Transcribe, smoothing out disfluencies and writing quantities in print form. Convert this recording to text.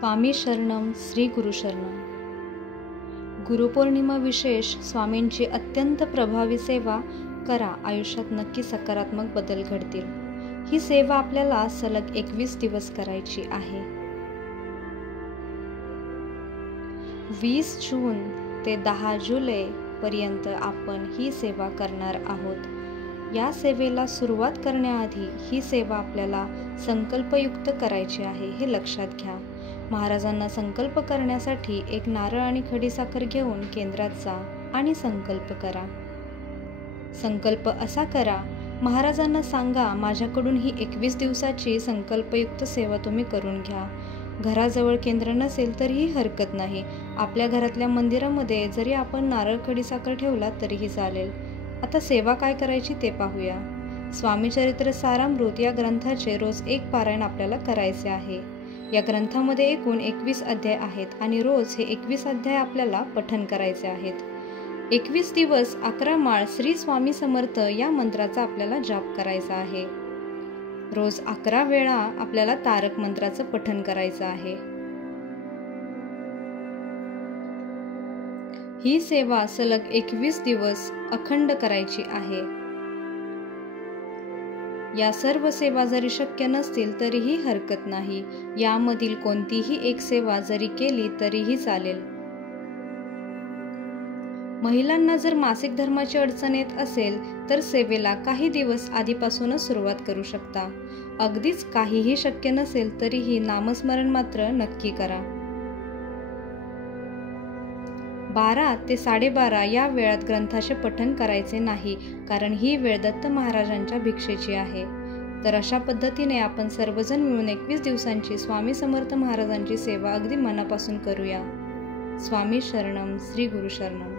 स्वामी शरणम श्री गुरु शरणम। गुरुपौर्णिमा विशेष स्वामींची अत्यंत प्रभावी सेवा करा, आयुष्यात नक्की सकारात्मक बदल घडतील। ही सेवा आपल्याला सलग 21 दिवस करायची आहे। 20 जून ते 10 जुलै पर्यंत आपण ही सेवा करणार आहोत। या सेवेला सुरुवात करण्याआधी ही सेवा आपल्याला संकल्पयुक्त करायची आहे, हे लक्षात घ्या। महाराजांना संकल्प करण्यासाठी एक नारळ आणि खडीसाखर घेऊन केंद्रात जा आणि संकल्प करा। संकल्प असा करा, महाराजांना सांगा, माझ्याकडून ही 21 दिवसाची संकल्पयुक्त सेवा तुम्ही करून घ्या। घराजवळ केंद्र नसेल तरीही हरकत नाही, आपल्या घरातल्या मंदिरामध्ये जरी आपण नारळ खडीसाखर ठेवला तरीही चालेल। आता सेवा काय करायची ते पाहूया। स्वामी चरित्र सारामृत या ग्रंथाचे रोज एक पारायण आपल्याला करायचे आहे। या ग्रंथामध्ये एकूण 21 अध्याय आहेत आणि रोज हे 21 अध्याय आपल्याला पठण करायचे आहेत। 21 दिवस 11 माळ श्री स्वामी समर्थ या मंत्राचा आपल्याला जाप करायचा आहे। रोज 11 वेळा आपल्याला तारक मंत्राचं पठण करायचं आहे। ही सेवा सलग 21 दिवस अखंड करायची आहे। या सर्व सेवा जरी शक्य नसतील तरीही हरकत नाही, यामधील कोणतीही एक सेवा जरी केली तरीही चालेल। महिलांना जर मासिक धर्माची अडचण येत असेल तर सेवेला काही दिवस आधीपासूनच सुरुवात करू शकता। अगदीच काहीही शक्य नसेल तरीही नामस्मरण मात्र नक्की करा। 12 ते 12:30 या वेळात ग्रंथाचे पठण करायचे नाही, कारण ही वेळ दत्त महाराजांच्या भिक्षेची आहे। तर अशा पद्धतीने आपण सर्वजण मिळून 21 दिवसांची स्वामी समर्थ महाराजांची सेवा अगदी मनापासून करूया। स्वामी शरणम श्री गुरु शरणम।